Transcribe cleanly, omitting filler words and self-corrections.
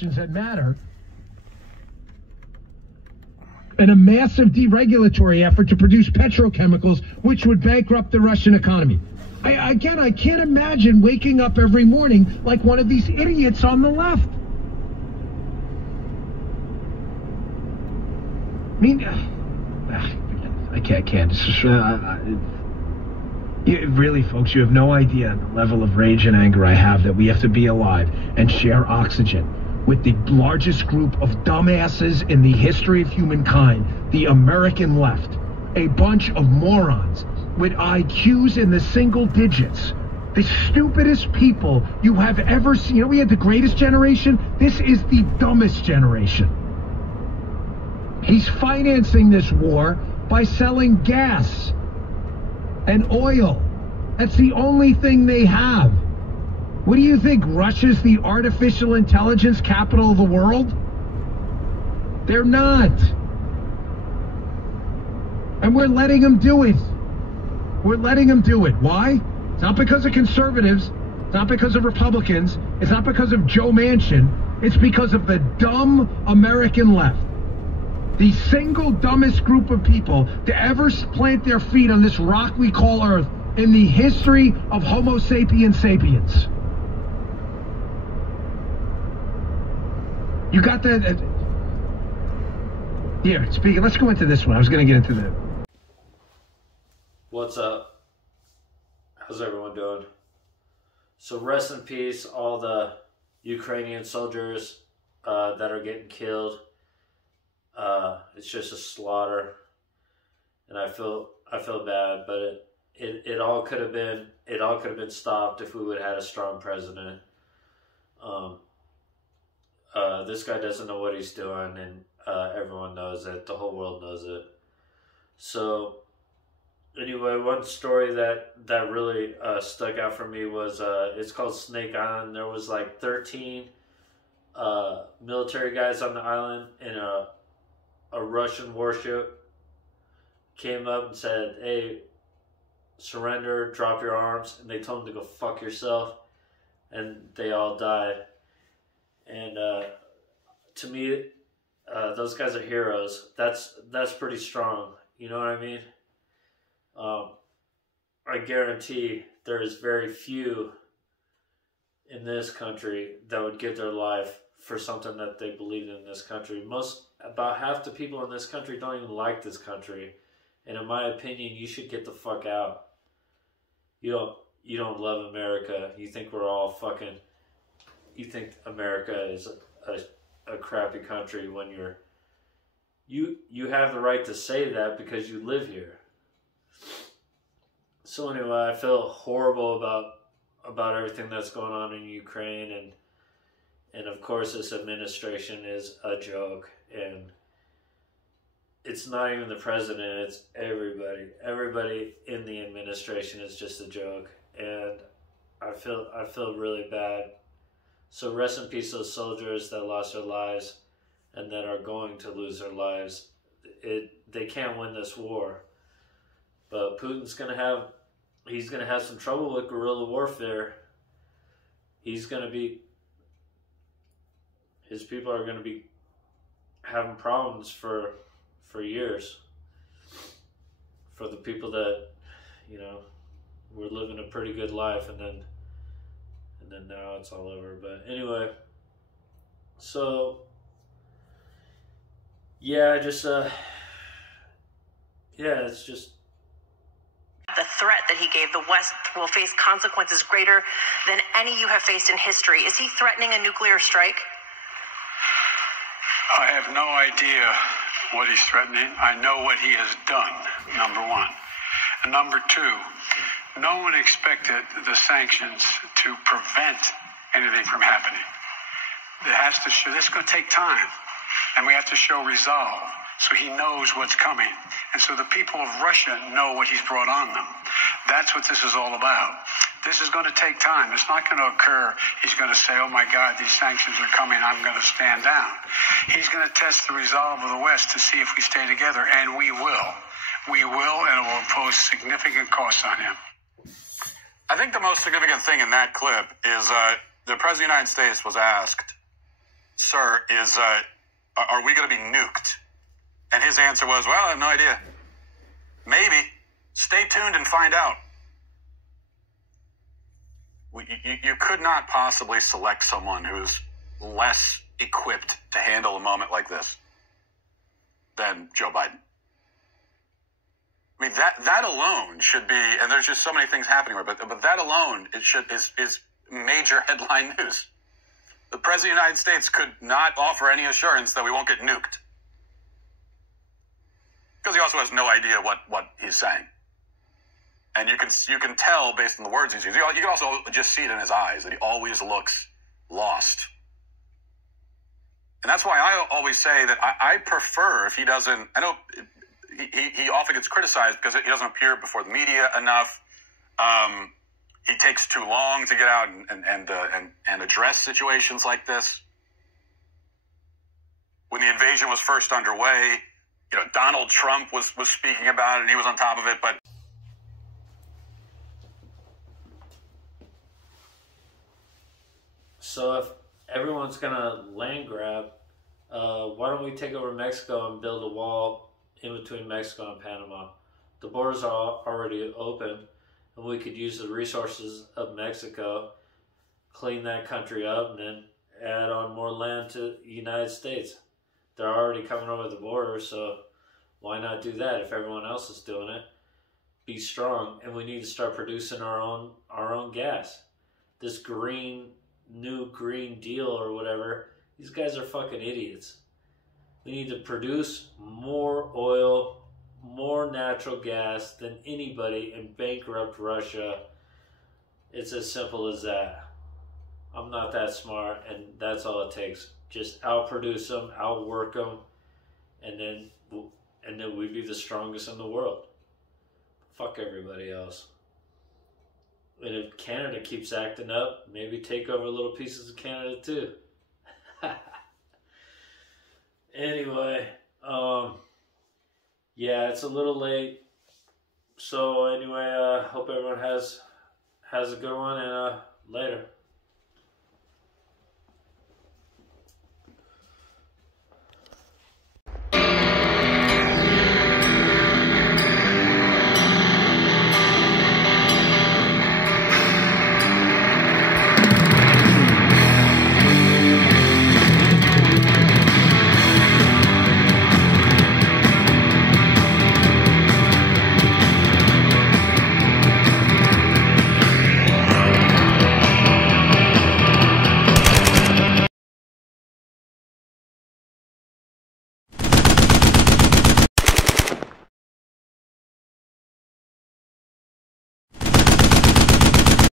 that matter, and a massive deregulatory effort to produce petrochemicals, which would bankrupt the Russian economy. I can't imagine waking up every morning like one of these idiots on the left. I mean, I can't. It's just, really, folks, you have no idea the level of rage and anger I have that we have to be alive and share oxygen with the largest group of dumbasses in the history of humankind, the American left. A bunch of morons with IQs in the single digits. The stupidest people you have ever seen. You know, we had the greatest generation. This is the dumbest generation. He's financing this war by selling gas and oil. That's the only thing they have. What do you think? Russia's the artificial intelligence capital of the world? They're not. And we're letting them do it. We're letting them do it. Why? It's not because of conservatives. It's not because of Republicans. It's not because of Joe Manchin. It's because of the dumb American left. The single dumbest group of people to ever plant their feet on this rock we call Earth in the history of Homo sapiens sapiens. You got that? Here, speaking. Let's go into this one. I was going to get into that. What's up? How's everyone doing? So rest in peace, all the Ukrainian soldiers that are getting killed. It's just a slaughter, and I feel bad, but it all could have been stopped if we would have had a strong president. This guy doesn't know what he's doing, and everyone knows it. The whole world knows it. So anyway, one story that really stuck out for me was it's called Snake Island. There was like 13 military guys on the island, and a Russian warship came up and said, "Hey, surrender, drop your arms," and they told them to go fuck yourself, and they all died. And to me, those guys are heroes. That's pretty strong. You know what I mean? I guarantee there is very few in this country that would give their life for something that they believe in this country. About half the people in this country don't even like this country. And in my opinion, you should get the fuck out. You don't love America. You think we're all fucking... You think America is a crappy country when you have the right to say that because you live here. So anyway, I feel horrible about everything that's going on in Ukraine, and of course this administration is a joke, and it's not even the president, it's everybody. Everybody in the administration is just a joke, and I feel really bad. So rest in peace those soldiers that lost their lives and that are going to lose their lives. They can't win this war. But Putin's he's gonna have some trouble with guerrilla warfare. His people are gonna be having problems for years. For the people that, were living a pretty good life, and then now it's all over. But anyway, so yeah, it's just the threat that he gave the West will face consequences greater than any you have faced in history. Is he threatening a nuclear strike? I have no idea what he's threatening. I know what he has done, number one. And number two, no one expected the sanctions to prevent anything from happening. This is going to take time, and we have to show resolve so he knows what's coming. And so the people of Russia know what he's brought on them. That's what this is all about. This is going to take time. It's not going to occur. He's going to say, "Oh my God, these sanctions are coming. I'm going to stand down." He's going to test the resolve of the West to see if we stay together, and we will. We will, and it will impose significant costs on him. I think the most significant thing in that clip is the President of the United States was asked sir, is, are we going to be nuked? And his answer was, well, I have no idea. Maybe. Stay tuned and find out. You could not possibly select someone who's less equipped to handle a moment like this than Joe Biden. I mean, that alone should be, and there's just so many things happening, but that alone is major headline news. The President of the United States could not offer any assurance that we won't get nuked. Because he also has no idea what he's saying. And you can tell based on the words he's using. You can also just see it in his eyes that he always looks lost. And that's why I always say that I prefer if he doesn't. I know he often gets criticized because he doesn't appear before the media enough. He takes too long to get out and address situations like this. When the invasion was first underway, Donald Trump was speaking about it and he was on top of it, but. So if everyone's going to land grab, why don't we take over Mexico and build a wall in between Mexico and Panama? The borders are already open, and we could use the resources of Mexico, clean that country up, and then add on more land to the United States. They're already coming over the border, so why not do that if everyone else is doing it? Be strong, and we need to start producing our own gas. This new Green Deal or whatever, these guys are fucking idiots. We need to produce more oil, more natural gas than anybody and bankrupt Russia. It's as simple as that. I'm not that smart, and that's all it takes. Just outproduce them, outwork them, and then we'd be the strongest in the world. Fuck everybody else. And if Canada keeps acting up, maybe take over little pieces of Canada too. Anyway, yeah, it's a little late. So anyway, hope everyone has a good one, and later.